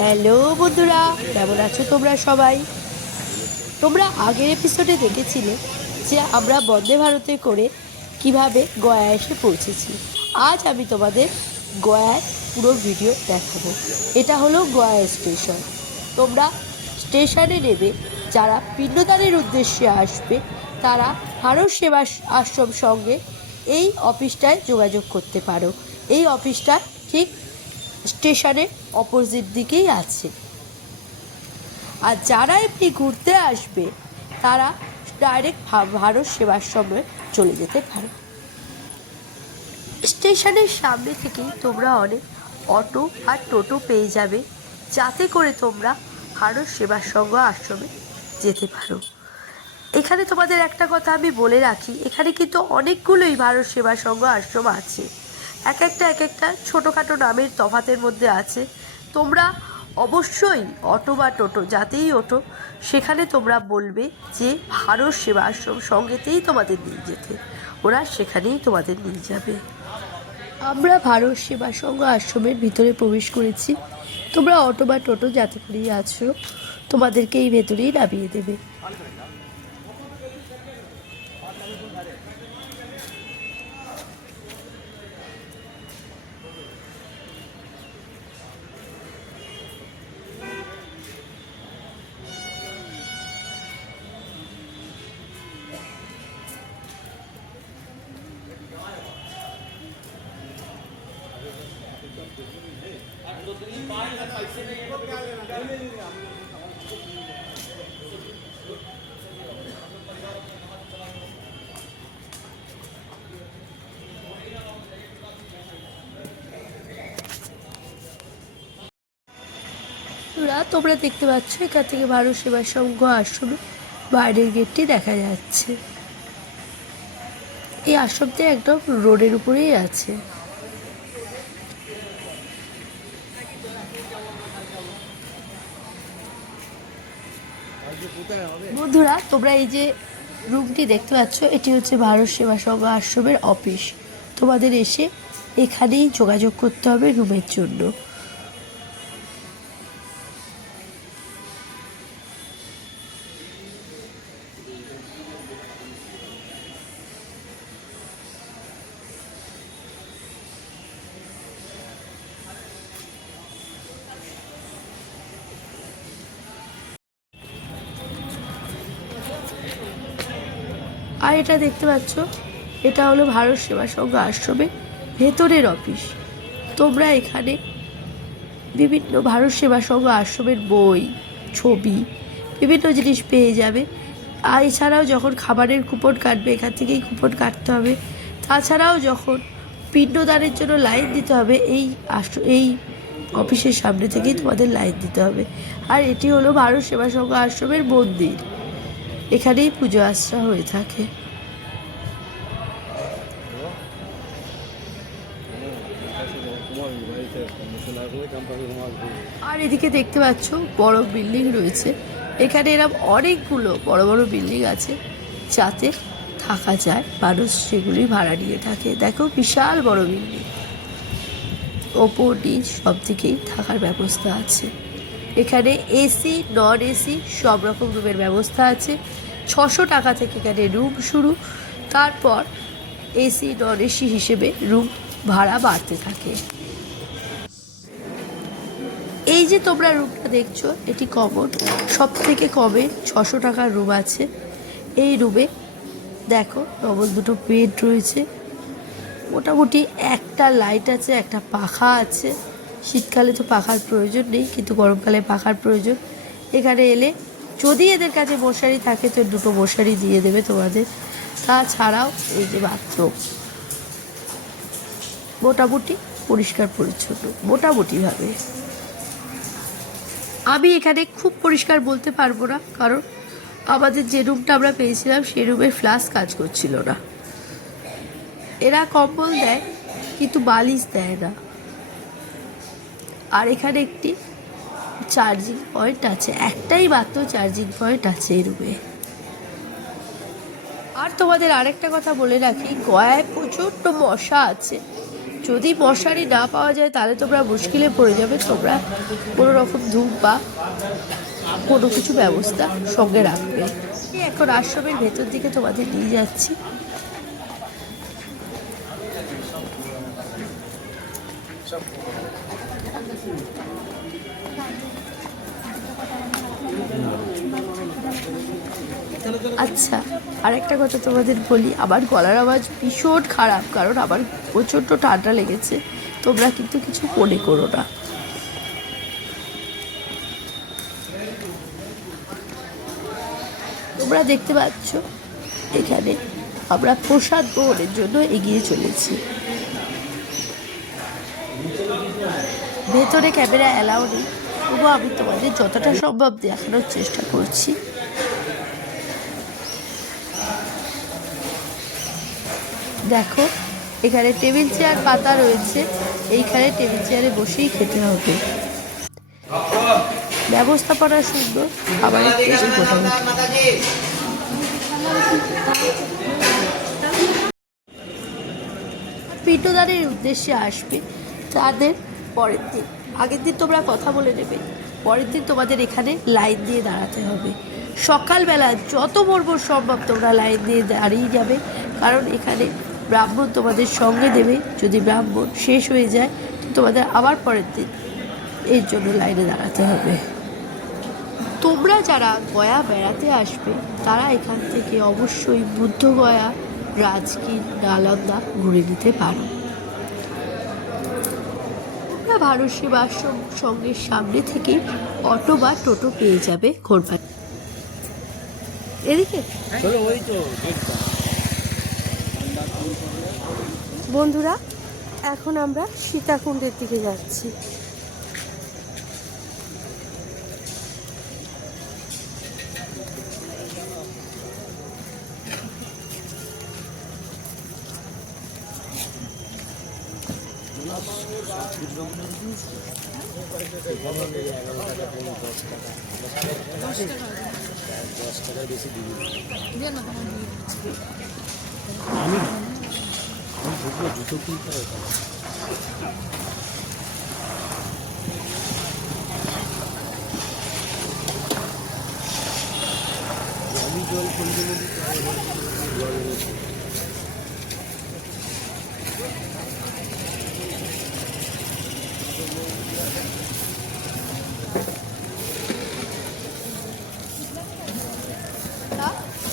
Hello বন্ধুরা, কেমন আছো তোমরা সবাই? তোমরা আগের এপিসোডে দেখেছিলে যে আমরা বন্দে ভারতে করে কিভাবে গয়া এসে পৌঁছেছি। আজ আমি তোমাদের গয়ার পুরো ভিডিও দেখাবো। এটা হলো গয়া স্টেশন। তোমরা স্টেশনে নেবে যারা পিণ্ডদানের উদ্দেশ্যে আসবে তারা ভারত সেবা আশ্রম সঙ্গে এই অফিসটায় যোগাযোগ করতে পারো। এই অফিসটা ঠিক স্টেশনের অপোজিট দিকেই আছে। আর যারা এমনি ঘুরতে আসবে তারা ডাইরেক্ট ভারত সেবাশ্রমে চলে যেতে পারো। স্টেশনের সামনে থেকেই তোমরা অনেক অটো আর টোটো পেয়ে যাবে, যাতে করে তোমরা ভারত সেবাশ্রম আশ্রমে যেতে পারো। এখানে তোমাদের একটা কথা আমি বলে রাখি, এখানে কিন্তু অনেকগুলোই ভারত সেবাশ্রম আশ্রম আছে। এক একটা ছোটোখাটো নামের তফাতের মধ্যে আছে। তোমরা অবশ্যই অটো বা টোটো যাতেই ওঠো সেখানে তোমরা বলবে যে ভারত সেবাশ্রম সঙ্গেতেই তোমাদের নিয়ে যেতে, ওরা সেখানেই তোমাদের নিয়ে যাবে। আমরা ভারত সেবাশ্রম আশ্রমের ভিতরে প্রবেশ করেছি। তোমরা অটো বা টোটো যাতে করেই আছো তোমাদেরকে এই ভেতরেই নামিয়ে দেবে। তোমরা দেখতে পাচ্ছ এখান থেকে ভারত সেবাশ্রম আশ্রমে বাইরের গেটটি দেখা যাচ্ছে। এই আশ্রমটি একদম রোডের উপরেই আছে। বন্ধুরা, তোমরা এই যে রুমটি দেখতে পাচ্ছ এটি হচ্ছে ভারত সেবাশ্রম আশ্রমের অফিস। তোমাদের এসে এখানেই যোগাযোগ করতে হবে রুমের জন্য। আর এটা দেখতে পাচ্ছ এটা হলো ভারত সেবাশ্রম আশ্রমের ভেতরের অফিস। তোমরা এখানে বিভিন্ন ভারত সেবাশ্রম আশ্রমের বই, ছবি, বিভিন্ন জিনিস পেয়ে যাবে। আর এছাড়াও যখন খাবারের কুপন কাটবে এখান থেকেই কুপন কাটতে হবে। তাছাড়াও যখন পিণ্ডদানের জন্য লাইন দিতে হবে এই অফিসের সামনে থেকেই তোমাদের লাইন দিতে হবে। আর এটি হলো ভারত সেবাশ্রম আশ্রমের মন্দির, এখানেই পুজো আর্চা হয়ে থাকে। আর এদিকে দেখতে পাচ্ছ বড় বিল্ডিং রয়েছে। এখানে এরকম অনেকগুলো বড় বড় বিল্ডিং আছে যাতে থাকা যায়, মানুষ সেগুলি ভাড়া নিয়ে থাকে। দেখো বিশাল বড় বিল্ডিং, ওপর নিচ সব দিকেই থাকার ব্যবস্থা আছে। এখানে এসি নন এসি সব রকম রুমের ব্যবস্থা আছে। 600 টাকা থেকে এখানে রুম শুরু, তারপর এসি নন এসি হিসেবে রুম ভাড়া বাড়তে থাকে। এই যে তোমরা রুমটা দেখছো এটি কমন, সব থেকে কমে 600 টাকার রুম আছে। এই রুমে দেখো ডবল দুটো বেড রয়েছে, মোটামুটি একটা লাইট আছে, একটা পাখা আছে। শীতকালে তো পাখার প্রয়োজন নেই, কিন্তু গরমকালে পাখার প্রয়োজন। এখানে এলে যদি এদের কাছে মশারি থাকে তো দুটো মশারি দিয়ে দেবে তোমাদের। তাছাড়াও এই যে বাথরুম মোটামুটি পরিষ্কার পরিচ্ছন্ন, মোটামুটিভাবে। আমি এখানে খুব পরিষ্কার বলতে পারবো না, কারণ আমাদের যে রুমটা আমরা পেয়েছিলাম সেই রুমের ফ্লাশ কাজ করছিল না। এরা কম্বল দেয় কিন্তু বালিশ দেয় না। আর এখানে একটি চার্জিং পয়েন্ট আছে, একটাই মাত্র চার্জিং পয়েন্ট আছে এই রুমে। আর তোমাদের আরেকটা কথা বলে রাখি, গয়ায় প্রচণ্ড মশা আছে। যদি মশারি না পাওয়া যায় তাহলে তোমরা মুশকিলে পড়ে যাবে। তোমরা কোনো রকম ধূপ বা কোনো কিছু ব্যবস্থা সঙ্গে রাখবে। এখন আশ্রমের ভেতর দিকে তোমাদের নিয়ে যাচ্ছি। আচ্ছা, আরেকটা কথা তোমাদের বলি, আমার গলার আওয়াজ ভীষণ খারাপ, কারণ আমার প্রচণ্ড ঠান্ডা লেগেছে। তোমরা কিন্তু কিছু মনে করো না। তোমরা দেখতে পাচ্ছ এখানে আমরা প্রসাদ গ্রহণের জন্য এগিয়ে চলেছি। ভেতরে ক্যামেরা অ্যালাউ নেই, তবুও আমি তোমাদের যতটা সম্ভব দেখানোর চেষ্টা করছি। দেখো, এখানে টেবিল চেয়ার পাতা রয়েছে, এইখানে টেবিল চেয়ারে বসেই খেতে হবে। ব্যবস্থাপনা সুন্দর, খাবারের টেস্ট মোটামুটি। পিণ্ডদানের উদ্দেশ্যে আসবে তাদের পরের দিন, আগের দিন তোমরা কথা বলে নেবে, পরের দিন তোমাদের এখানে লাইন দিয়ে দাঁড়াতে হবে। সকালবেলা যত ভোর সম্ভব তোমরা লাইন দিয়ে দাঁড়িয়ে যাবে, কারণ এখানে ব্রাহ্মণ তোমাদের সঙ্গে দেবে। যদি ব্রাহ্মণ শেষ হয়ে যায় তোমাদের আবার পরের দিন এর জন্য লাইনে দাঁড়াতে হবে। তোমরা যারা গয়া বেড়াতে আসবে তারা এখান থেকে অবশ্যই বুদ্ধগয়া, রাজগীর, নালন্দা ঘুরে নিতে পারো। তোমরা ভারত সেবাশ্রম সঙ্গের সামনে থেকে অটো বা টোটো পেয়ে যাবে ঘোরপাট। এদিকে বন্ধুরা, এখন আমরা সীতাকুণ্ডের দিকে যাচ্ছি।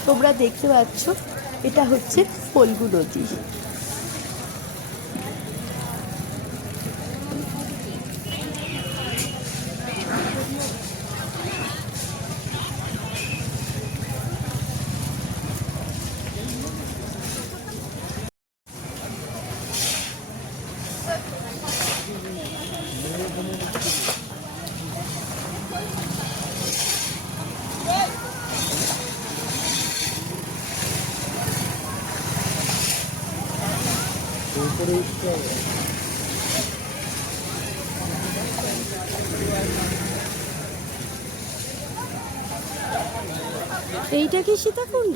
তোমরা দেখতে পাচ্ছ এটা হচ্ছে ফল্গু নদী। এইটা কি সীতাকুণ্ড?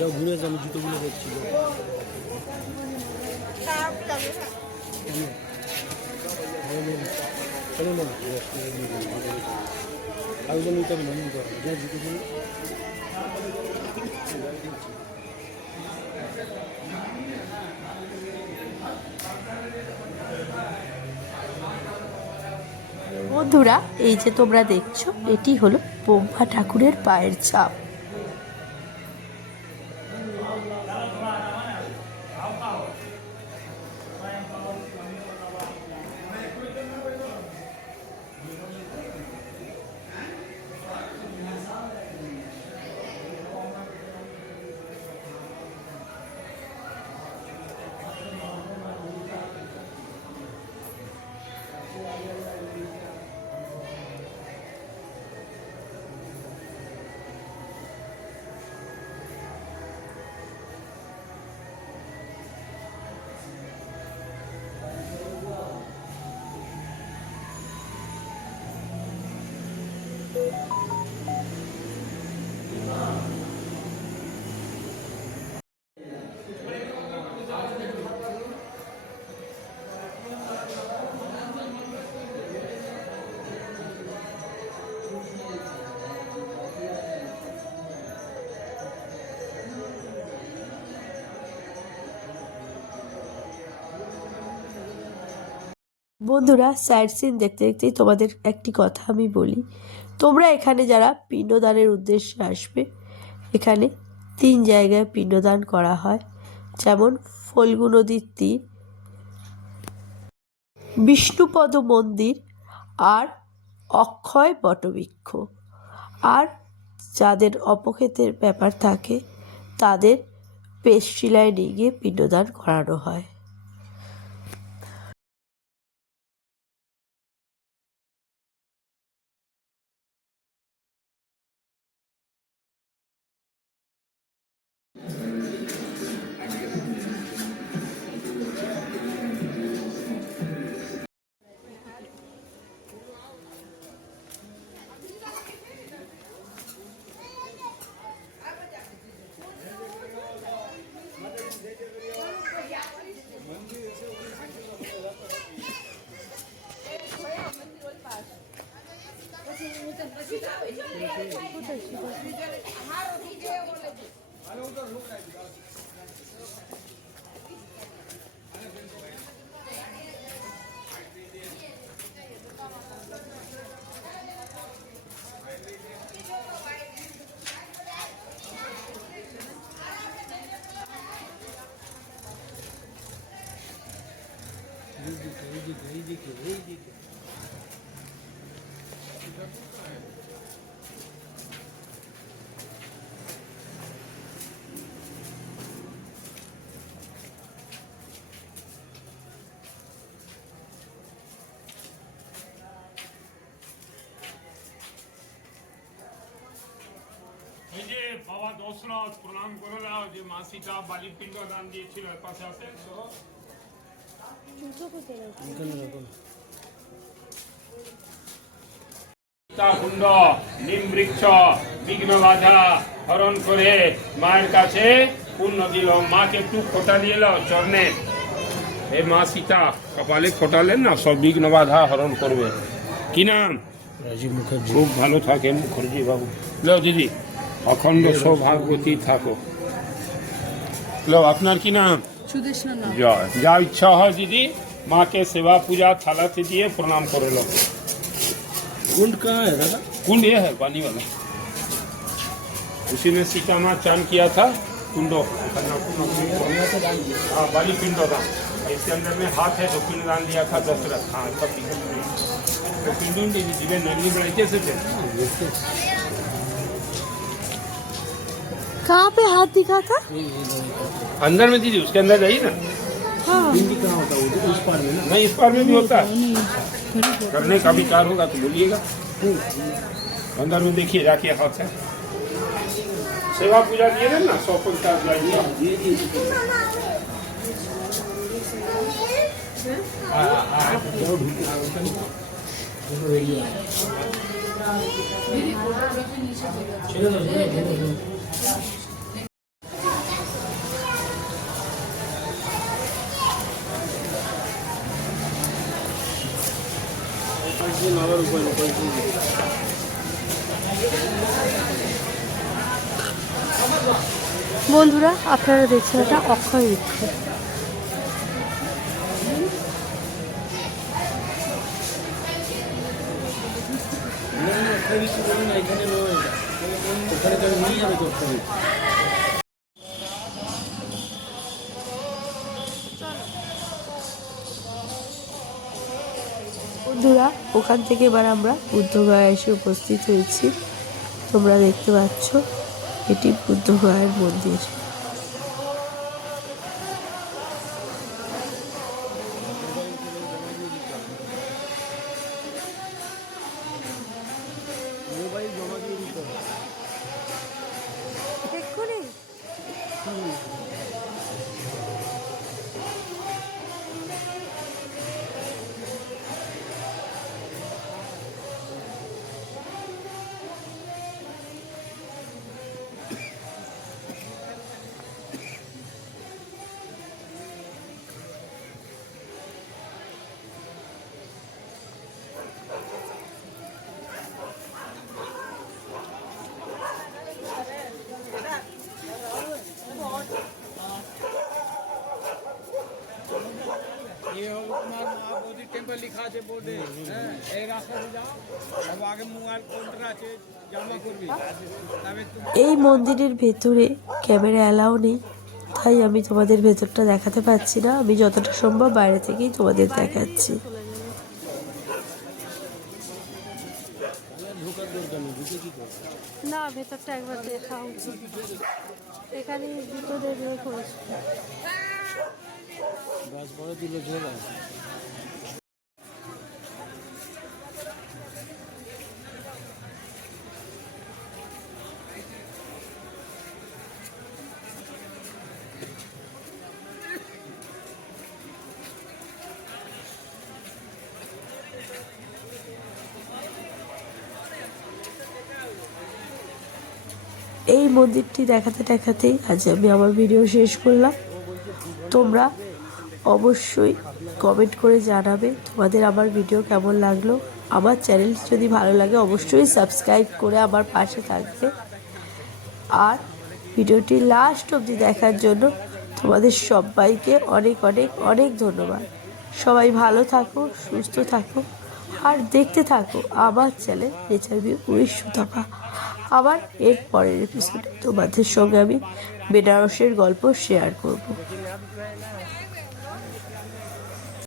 যাও ঘুরে এসো, আমি জুতোগুলো দেখছি। চলো না, আয়োজন নিতে হবে না, নিতে হবে যা জুতোগুলো। বন্ধুরা, এই যে তোমরা দেখছো, এটি হলো ব্রহ্মা ঠাকুরের পায়ের ছাপ। বন্ধুরা, সাইট সিন দেখতে দেখতেই তোমাদের একটি কথা আমি বলি। তোমরা এখানে যারা পিণ্ডদানের উদ্দেশ্যে আসবে, এখানে 3 জায়গায় পিণ্ডদান করা হয়, যেমন ফল্গু নদীর তীর, বিষ্ণুপদ মন্দির আর অক্ষয় বটবৃক্ষ। আর যাদের অপক্ষেতের ব্যাপার থাকে তাদের পেশশিলায় নিয়ে গিয়ে পিণ্ডদান করানো হয়। এই যে বাবা দশরথ প্রণাম করে দাও, যে মাসিটা বালির পিণ্ড দান দিয়েছিল, পাশে আসেন তো। কুণ্ড নিম বৃক্ষ বিঘ্ন বাধা হরণ করে মায়ের কাছে পুণ্য দিল। মাকে একটু ফোঁটা দিয়ে এলো চরণে। এই মা সীতা কপালে ফোটালেন না, সব বিঘ্ন বাধা হরণ করবে। কি নাম? রাজীব মুখার্জি। খুব ভালো থাকেন মুখার্জি বাবু। লো দিদি, অখণ্ড সৌভাগ্যবতী থাকো। লো, আপনার কি নাম? জয়। যা इच्छा হয় দিদি, মাকে सेवा पूजा थालाते दिए प्रणाम करे लो। कुंड कहाँ है दादा? कुंड ये है पानी वाला, उसी में सीता माँ चांद किया था। कुंडो हाँ, बाली पिंडो था। इसके अंदर में हाथ है, जो पिंड दान दिया था दशरथ। हाँ, सब तो पिंडो जीवे नगरी बनाई कैसे थे? कहाँ पे हाथ दिखा था? अंदर में दीदी, उसके अंदर जाइए ना। हाँ। पिंडी कहाँ होता है? वो इस पार में ना? नहीं, इस पार में भी होता है। करने का विचार होगा तो बोलिएगा। अंदर में देखिए जाके हाथ है। सेवा पूजा दिए ना, 100 पैसा जाइए। বন্ধুরা, আপনারা দেখছেন এটা অক্ষয় বৃক্ষ। এখানে নয়, ওখানে তো নিয়ে যাবে তো। বন্ধুরা, ওখান থেকে এবার আমরা বুদ্ধগয়া এসে উপস্থিত হয়েছি। তোমরা দেখতে পাচ্ছ এটি বুদ্ধগয়ার মন্দির। মোবাইল জমা দিয়ে দিতে হবে। এক্ষুনি ये হলো তোমার মা বৌদি টেম্পল লেখা আছে বোর্ডে। হ্যাঁ, এই রাস্তাতে যাও, সব আগে মোবাইল কাউন্টার আছে, জমা করবি। তবে এই মন্দিরের ভেতরে ক্যামেরা অ্যালাউ নেই, তাই আমি তোমাদের ভেতরটা দেখাতে পারছি না। আমি যতটা সম্ভব বাইরে থেকেই তোমাদের দেখাচ্ছি। ঢোকার দরকার নেই, ঢুকে কি করবে? না, ভেতরটা একবার দেখা উচিত। এখানে ভিতরে বিয়ে করেছে। গাছ পরে দিলে ঝোলা। এই মন্দিরটি দেখাতে দেখাতেই আজ আমি আমার ভিডিও শেষ করলাম। তোমরা অবশ্যই কমেন্ট করে জানাবে তোমাদের আমার ভিডিও কেমন লাগলো। আমার চ্যানেল যদি ভালো লাগে অবশ্যই সাবস্ক্রাইব করে আমার পাশে থাকবে। আর ভিডিওটি লাস্ট অবধি দেখার জন্য তোমাদের সবাইকে অনেক অনেক অনেক ধন্যবাদ। সবাই ভালো থাকো, সুস্থ থাকো, আর দেখতে থাকো আমার channel nature view with Sutapa. আবার এর পরের এপিসোডে তোমাদের সঙ্গে আমি বেনারসের গল্প শেয়ার করব।